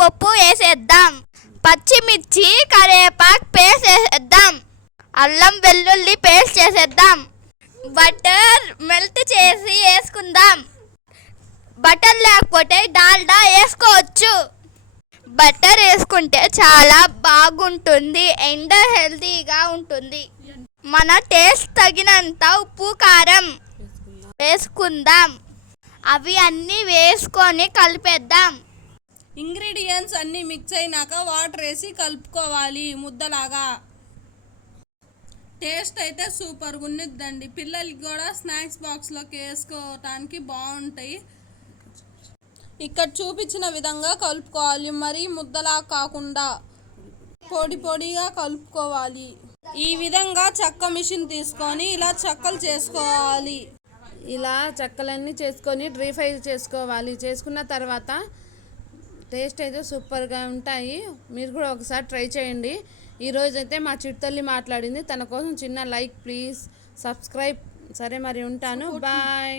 పప్పు వేసేద్దాం. పచ్చిమిర్చి కరేపాకు పేస్ట్ వేసేద్దాం అల్లం వెల్లుల్లి పేస్ట్ చేసేద్దాం. బటర్ మెల్ట్ చేసి వేసుకుందాం. బటర్ లేకపోతే డాల్డా వేసుకోవచ్చు. బటర్ వేసుకుంటే చాలా బాగుంటుంది అండ్ హెల్తీగా ఉంటుంది. మన టేస్ట్ తగినంత ఉప్పు కారం వేసుకుందాం. అవి అన్నీ వేసుకొని కలిపేద్దాం. ఇంగ్రీడియంట్స్ అన్నీ మిక్స్ అయినాక వాటర్ వేసి కలుపుకోవాలి ముద్దలాగా. టేస్ట్ అయితే సూపర్గా ఉన్నిద్దండి. పిల్లలకి కూడా స్నాక్స్ బాక్స్లోకి వేసుకోవటానికి బాగుంటాయి. ఇక్కడ చూపించిన విధంగా కలుపుకోవాలి. మరి ముద్దలా కాకుండా పొడి పొడిగా కలుపుకోవాలి. ఈ విధంగా చెక్క మిషన్ తీసుకొని ఇలా చెక్కలు చేసుకోవాలి. ఇలా చెక్కలన్నీ చేసుకొని డ్రీ ఫ్రై చేసుకోవాలి. చేసుకున్న తర్వాత టేస్ట్ అయితే సూపర్గా ఉంటాయి. మీరు కూడా ఒకసారి ట్రై చేయండి. ఈరోజు అయితే మా చిట్టల్లి మాట్లాడింది. తన కోసం చిన్న లైక్ ప్లీజ్ సబ్స్క్రైబ్. సరే మరి ఉంటాను. బాయ్.